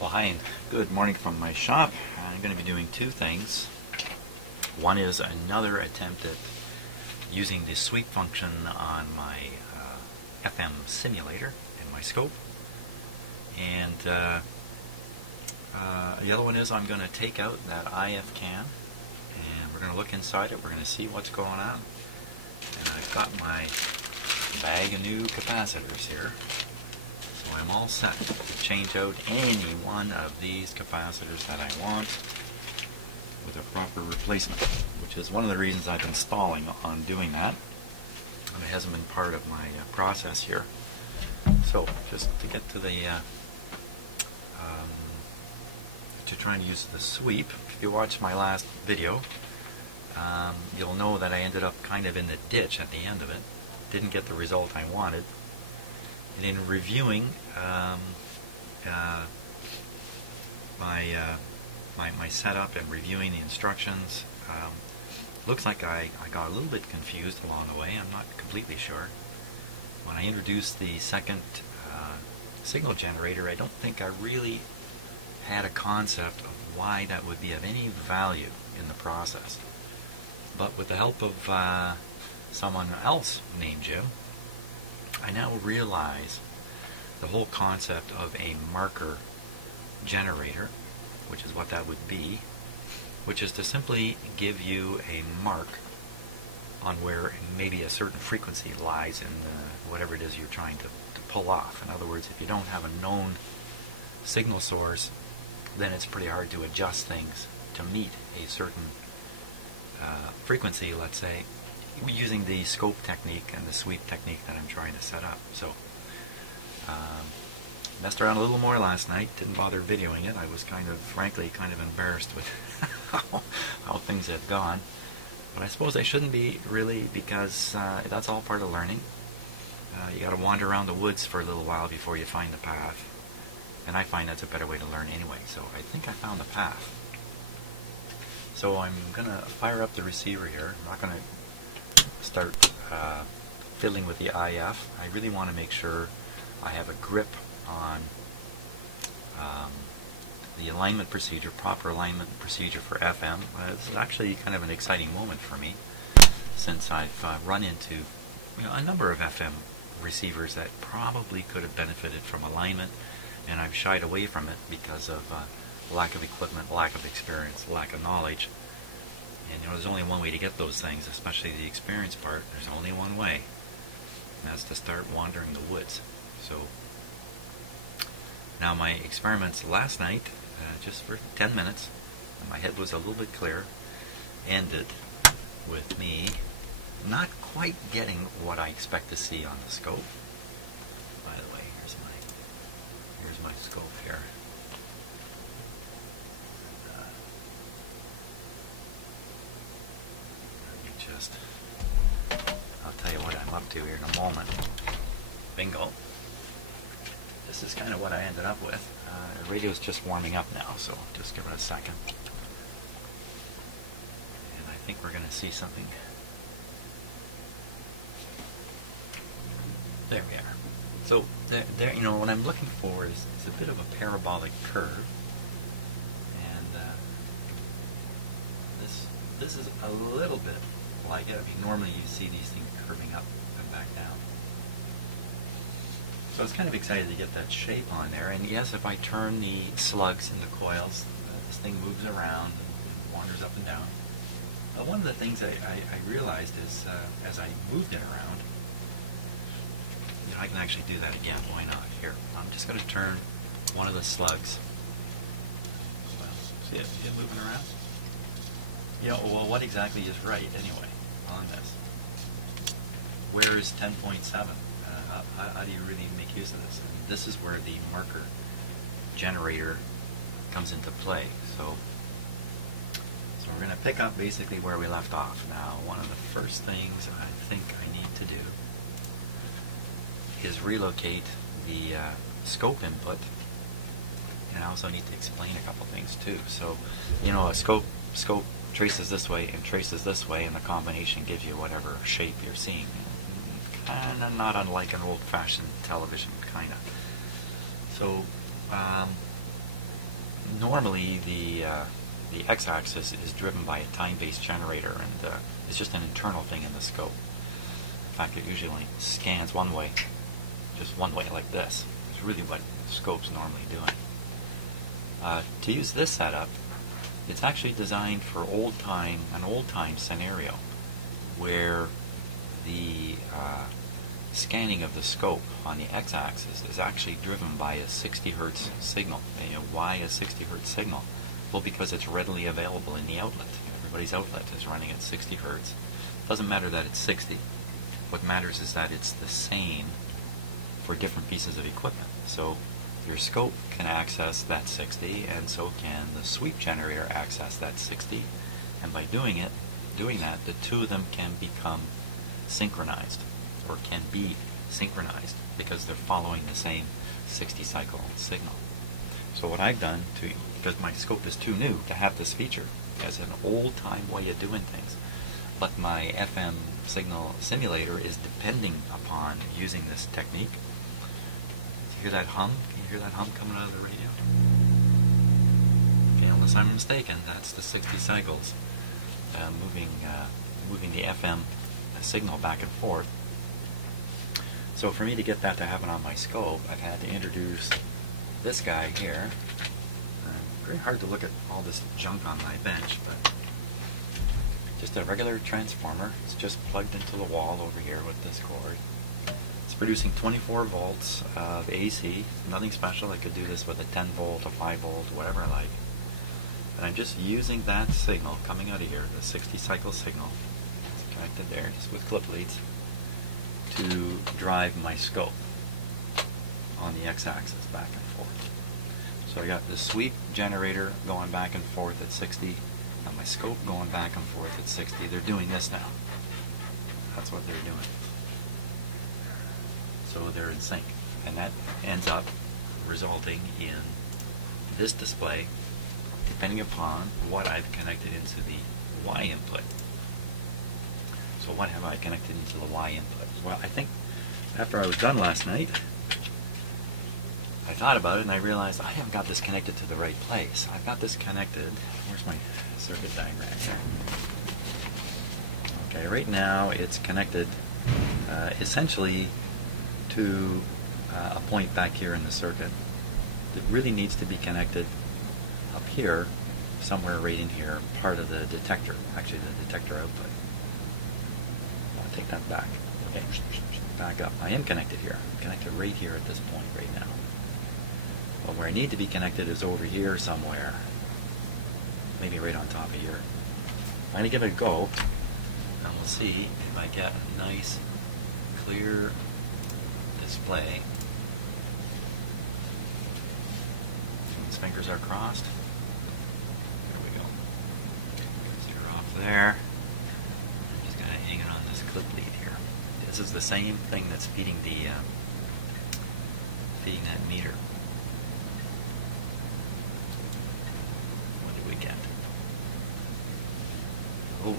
Well, hi and good morning from my shop. I'm going to be doing two things. One is another attempt at using the sweep function on my FM simulator in my scope. And the other one is I'm going to take out that IF can and we're going to look inside it. We're going to see what's going on. And I've got my bag of new capacitors here. So I'm all set to change out any one of these capacitors that I want with a proper replacement, which is one of the reasons I've been stalling on doing that. And it hasn't been part of my process here. So just to get to the to try and use the sweep. If you watched my last video, you'll know that I ended up kind of in the ditch at the end of it. Didn't get the result I wanted. And in reviewing my setup and reviewing the instructions, looks like I got a little bit confused along the way. I'm not completely sure. When I introduced the second signal generator, I don't think I really had a concept of why that would be of any value in the process. But with the help of someone else named Jim, I now realize the whole concept of a marker generator, which is what that would be, which is to simply give you a mark on where maybe a certain frequency lies in whatever it is you're trying to pull off. In other words, if you don't have a known signal source, then it's pretty hard to adjust things to meet a certain frequency, let's say, using the scope technique and the sweep technique that I'm trying to set up. So, messed around a little more last night, didn't bother videoing it. I was frankly kind of embarrassed with how things had gone. But I suppose I shouldn't be, really, because that's all part of learning. You got to wander around the woods for a little while before you find the path. And I find that's a better way to learn anyway, so I think I found the path. So I'm going to fire up the receiver here. I'm not going to start fiddling with the IF. I really want to make sure I have a grip on the alignment procedure, proper alignment procedure for FM. It's actually kind of an exciting moment for me, since I've run into a number of FM receivers that probably could have benefited from alignment, and I've shied away from it because of lack of equipment, lack of experience, lack of knowledge. And there's only one way to get those things, especially the experience part. There's only one way, and that's to start wandering the woods. So now my experiments last night, just for 10 minutes, and my head was a little bit clear, ended with me not quite getting what I expect to see on the scope. By the way, here's my scope here. I'll tell you what I'm up to here in a moment. Bingo. This is kind of what I ended up with. The radio's just warming up now, so just give it a second. And I think we're going to see something. There we are. So there, what I'm looking for is a bit of a parabolic curve. And this is a little bit like it. I mean, normally you see these things curving up and back down. So I was kind of excited to get that shape on there. And yes, if I turn the slugs into coils, this thing moves around and wanders up and down. But one of the things I realized is, as I moved it around, I can actually do that again. Why not? Here, I'm just going to turn one of the slugs. Well, see it moving around? Well, what exactly is right anyway on this? Where is 10.7? How do you really make use of this? And this is where the marker generator comes into play. So we're going to pick up basically where we left off. Now, one of the first things I think I need to do is relocate the scope input, and I also need to explain a couple things too. So, a scope traces this way and traces this way, and the combination gives you whatever shape you're seeing. Kind of not unlike an old-fashioned television, kind of. So, Normally the x-axis is driven by a time-based generator, and it's just an internal thing in the scope. In fact, it usually only scans one way, just one way like this. It's really what the scope's normally doing. To use this setup, it's actually designed for an old-time scenario where the scanning of the scope on the x-axis is actually driven by a 60 hertz signal. And, why a 60 hertz signal? Well, because it's readily available in the outlet. Everybody's outlet is running at 60 hertz. It doesn't matter that it's 60. What matters is that it's the same for different pieces of equipment. So your scope can access that 60, and so can the sweep generator access that 60. And by doing that, the two of them can become synchronized, or can be synchronized, because they're following the same 60 cycle signal. So what I've done, because my scope is too new to have this feature as an old-time way of doing things, but my FM signal simulator is depending upon using this technique. You hear that hum? Can you hear that hum coming out of the radio? Okay, unless I'm mistaken, that's the 60 cycles moving the FM signal back and forth. So for me to get that to happen on my scope, I've had to introduce this guy here. Very hard to look at all this junk on my bench, but just a regular transformer. It's just plugged into the wall over here with this cord. It's producing 24 volts of AC, nothing special. I could do this with a 10 volt, a 5 volt, whatever I like. And I'm just using that signal coming out of here, the 60 cycle signal, it's connected there just with clip leads, to drive my scope on the x-axis back and forth. So I got the sweep generator going back and forth at 60, and my scope going back and forth at 60. They're doing this now. That's what they're doing. So they're in sync. And that ends up resulting in this display, depending upon what I've connected into the Y input. So what have I connected into the Y input? Well, I think after I was done last night, I thought about it and I realized I haven't got this connected to the right place. I've got this connected. Where's my circuit diagram here? Okay, right now it's connected essentially to a point back here in the circuit. It really needs to be connected up here, somewhere right in here, part of the detector, actually the detector output. I'll take that back. Okay, back up. I am connected here. I'm connected right here at this point right now. But where I need to be connected is over here somewhere. Maybe right on top of here. I'm going to give it a go, and we'll see if I get a nice, clear display. His fingers are crossed. There we go. You're off there. I'm just going to hang it on this clip lead here. This is the same thing that's feeding that meter. What did we get? Oh.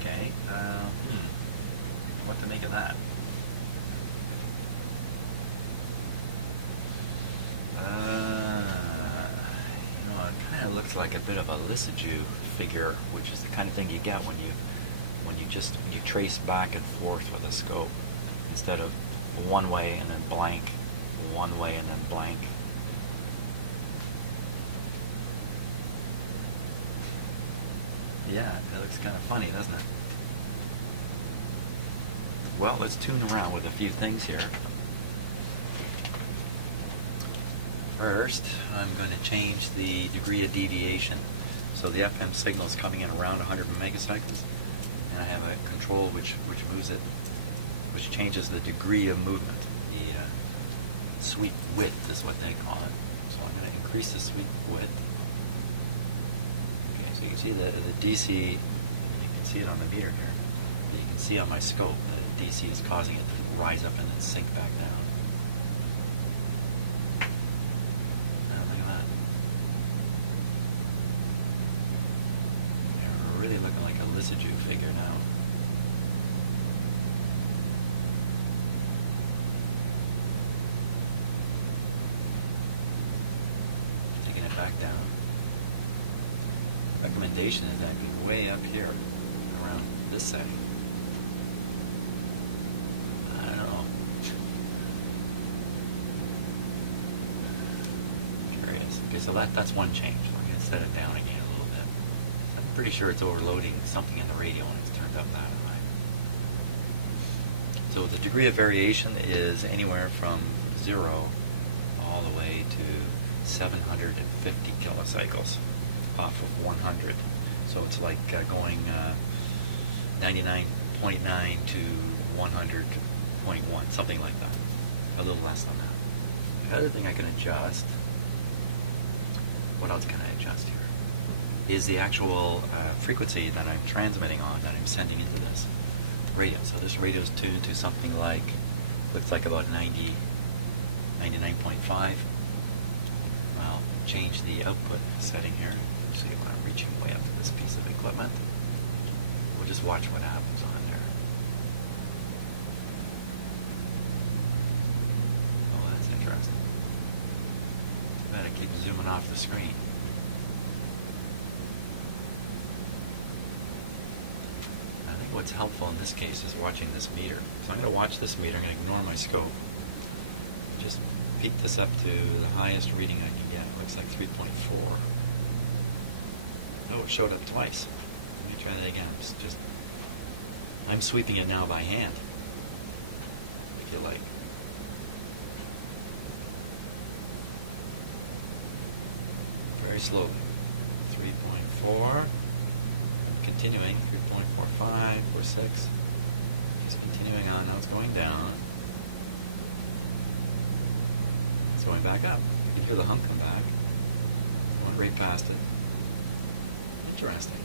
Okay. What to make of that? It kind of looks like a bit of a Lissajous figure, which is the kind of thing you get when you trace back and forth with a scope, instead of one way and then blank, one way and then blank. Yeah, that looks kind of funny, doesn't it? Well, let's tune around with a few things here. First, I'm going to change the degree of deviation. So the FM signal is coming in around 100 megacycles, and I have a control which moves it, which changes the degree of movement. The sweep width is what they call it. So I'm going to increase the sweep width. Okay, so you can see the DC, you can see it on the meter here. You can see on my scope that the DC is causing it to rise up and then sink back down. Look at that. They're really looking like a Lissajous figure now. station is actually way up here, around this setting. I don't know. Curious. Okay, so that's one change. We're going to set it down again a little bit. I'm pretty sure it's overloading something in the radio when it's turned up that high. So the degree of variation is anywhere from 0 all the way to 750 kilocycles off of 100. So it's like going 99.9 to 100.1, something like that. A little less than that. The other thing I can adjust, what else can I adjust here, is the actual frequency that I'm transmitting on, that I'm sending into this radio. So this radio is tuned to something like, looks like about 90, 99.5. I'll change the output setting here. See when I'm reaching way up to this piece of equipment. We'll just watch what happens on there. Oh, that's interesting. Too bad I keep zooming off the screen. I think what's helpful in this case is watching this meter. So I'm going to watch this meter. I'm going to ignore my scope. Just peak this up to the highest reading I can get. Looks like 3.4. Oh, it showed up twice. Let me try that again. I'm sweeping it now by hand, if you like. Very slowly. 3.4. Continuing. 3.45, 46. Just continuing on. Now it's going down. It's going back up. You can hear the hum come back. Went right past it. Interesting.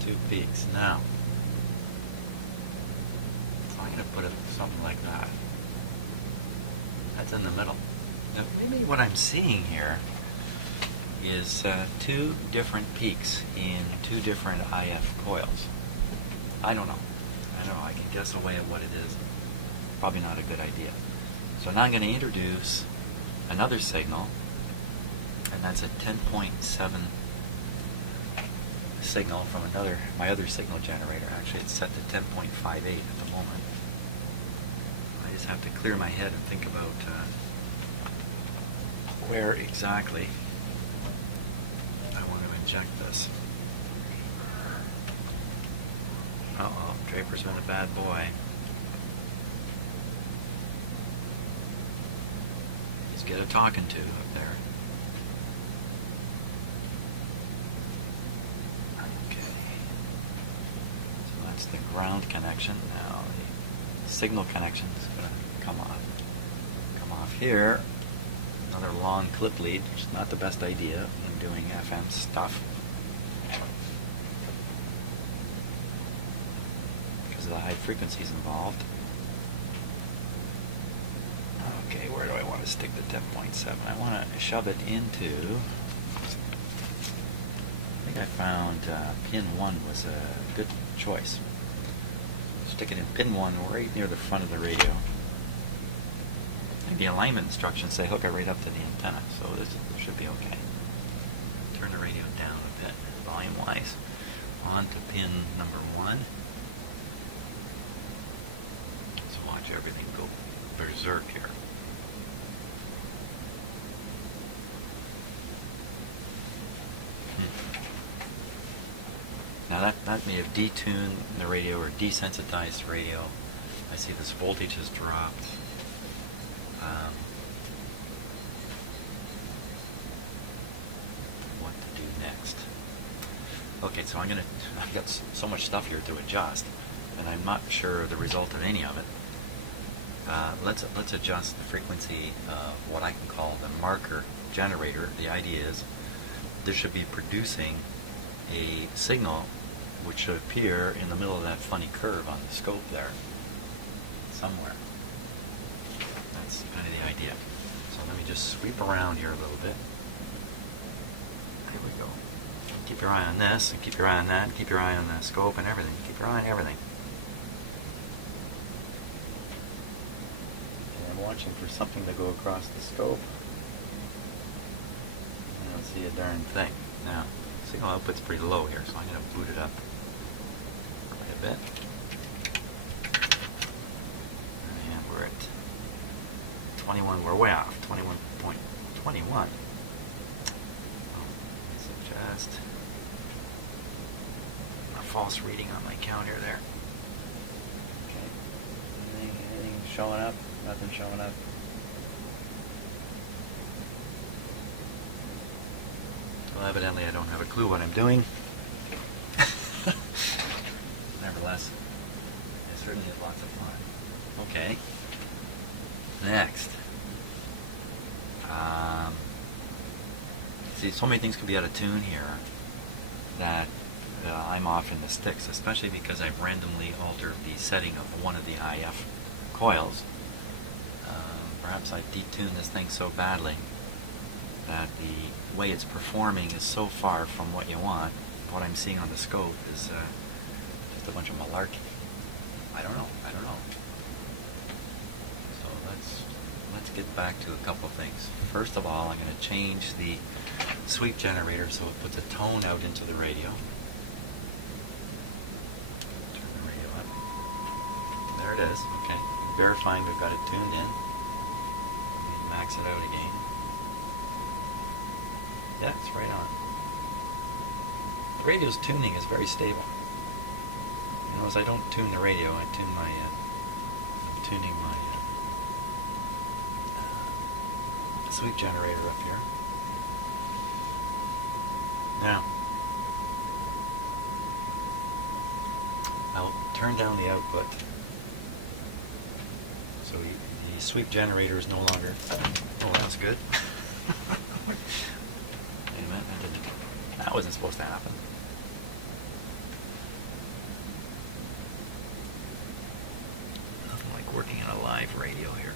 2 peaks. Now, so I'm going to put it something like that. That's in the middle. Now, maybe what I'm seeing here is 2 different peaks in 2 different IF coils. I don't know. I can guess away at what it is. Probably not a good idea. So now I'm going to introduce another signal, and that's a 10.7 signal from my other signal generator. Actually, it's set to 10.58 at the moment. I just have to clear my head and think about where exactly I want to inject this. Uh-oh, Draper's been a bad boy. He's get a talking to up there. The ground connection. Now the signal connection is going to come off here. Another long clip lead, which is not the best idea when doing FM stuff because of the high frequencies involved. Okay, where do I want to stick the 10.7? I want to shove it into, I think I found pin 1 was a good choice. Stick it in pin 1 right near the front of the radio. And the alignment instructions say hook it right up to the antenna, so this should be okay. Turn the radio down a bit, volume-wise, on to pin number 1. So watch everything go berserk here. Now that may have detuned the radio or desensitized the radio. I see this voltage has dropped. What to do next? Okay, so I've got so much stuff here to adjust, and I'm not sure the result of any of it. Let's adjust the frequency of what I can call the marker generator. The idea is this should be producing a signal which should appear in the middle of that funny curve on the scope there, somewhere. That's kind of the idea. So let me just sweep around here a little bit. There we go. Keep your eye on this, and keep your eye on that, and keep your eye on the scope and everything. Keep your eye on everything. And I'm watching for something to go across the scope. I don't see a darn thing. Now, Signal output's pretty low here, so I'm going to boot it up quite a bit. And we're at 21. We're way off. 21.21. Oh, let's adjust. A false reading on my counter there. Okay. Anything showing up? Nothing showing up. Well, evidently I don't have a clue what I'm doing. Nevertheless, it certainly is lots of fun. Okay. Next. See, so many things could be out of tune here that I'm off in the sticks, especially because I've randomly altered the setting of one of the IF coils. Perhaps I've detuned this thing so badly that the way it's performing is so far from what you want. What I'm seeing on the scope is just a bunch of malarkey. I don't know. So let's get back to a couple things. First of all, I'm going to change the sweep generator so it puts a tone out into the radio. Turn the radio up. There it is. Okay. Verifying we've got it tuned in. Max it out again. Yeah, it's right on. The radio's tuning is very stable. You notice I don't tune the radio, I tune my, I'm tuning my sweep generator up here. Now, I'll turn down the output. So the sweep generator is no longer, oh, that's good. That wasn't supposed to happen. Nothing like working on a live radio here.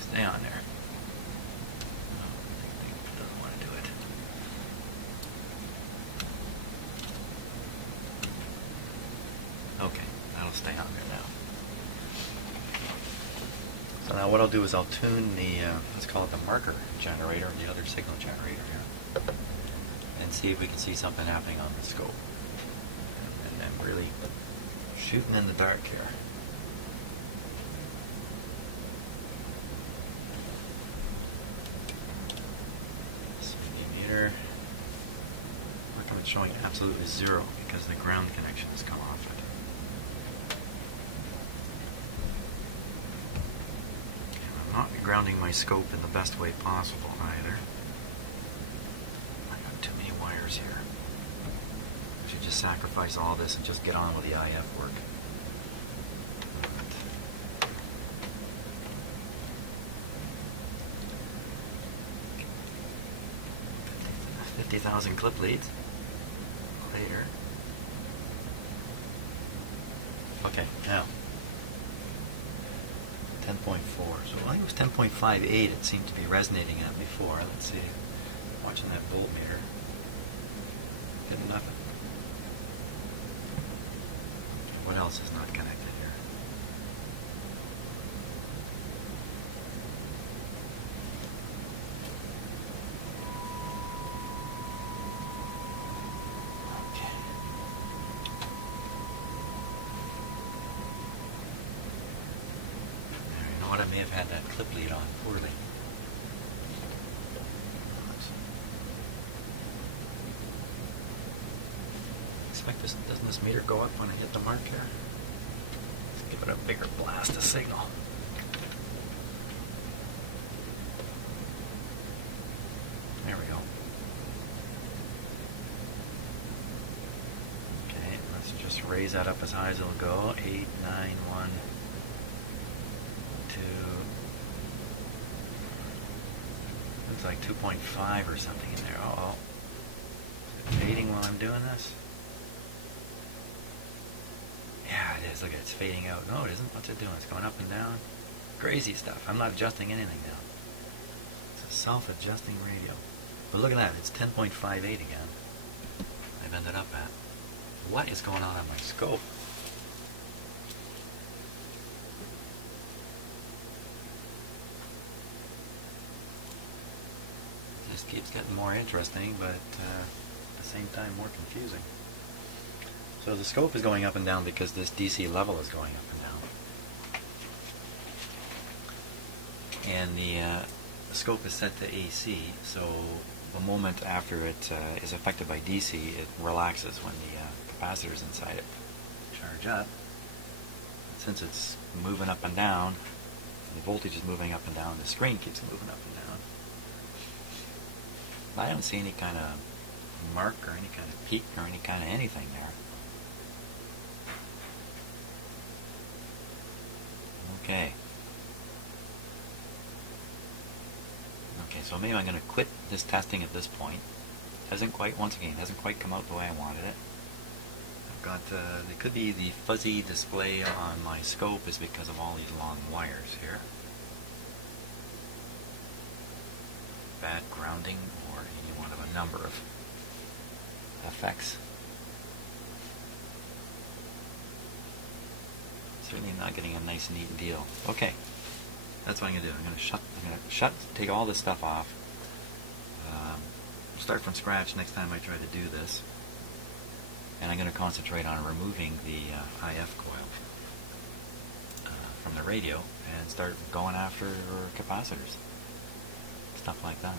Stay on there. Doesn't want to do it. Okay, that'll stay on there now. So now what I'll do is I'll tune the, let's call it the marker generator, the other signal generator here, and see if we can see something happening on the scope. And I'm really shooting in the dark here. CV meter. How come it's showing absolutely 0? Because the ground connection has come off it. I'm not grounding my scope in the best way possible either. I got too many wires here. I should just sacrifice all this and just get on with the IF work. 50,000 clip leads later. Okay, now 10.4. So I think it was 10.58. It seemed to be resonating at before. Let's see. Watching that voltmeter. Getting nothing. What else is not connected here? I may have had that clip lead on poorly. Expect this, doesn't this meter go up when I hit the mark here? Let's give it a bigger blast of signal. There we go. Okay, let's just raise that up as high as it'll go. 8, 9, 1. Looks like 2.5 or something in there. Uh-oh. Is it fading while I'm doing this? Yeah, it is. Look, it's fading out. No, it isn't. What's it doing? It's going up and down. Crazy stuff. I'm not adjusting anything now. It's a self-adjusting radio. But look at that. It's 10.58 again. I've ended up at. What is going on my scope? This keeps getting more interesting, but at the same time more confusing. So the scope is going up and down because this DC level is going up and down. And the scope is set to AC, so the moment after it is affected by DC, it relaxes when the capacitors inside it charge up. Since it's moving up and down, the voltage is moving up and down, the screen keeps moving up and down. I don't see any kind of mark or any kind of peak or any kind of anything there. Okay. Okay, so maybe I'm going to quit this testing at this point. Hasn't quite, once again, hasn't quite come out the way I wanted it. I've got, it could be the fuzzy display on my scope is because of all these long wires here. Bad grounding or any one of a number of effects. Certainly not getting a nice neat deal. Okay, that's what I'm gonna do. I'm gonna take all this stuff off. Start from scratch next time I try to do this, and I'm gonna concentrate on removing the IF coil from the radio and start going after capacitors, stuff like that.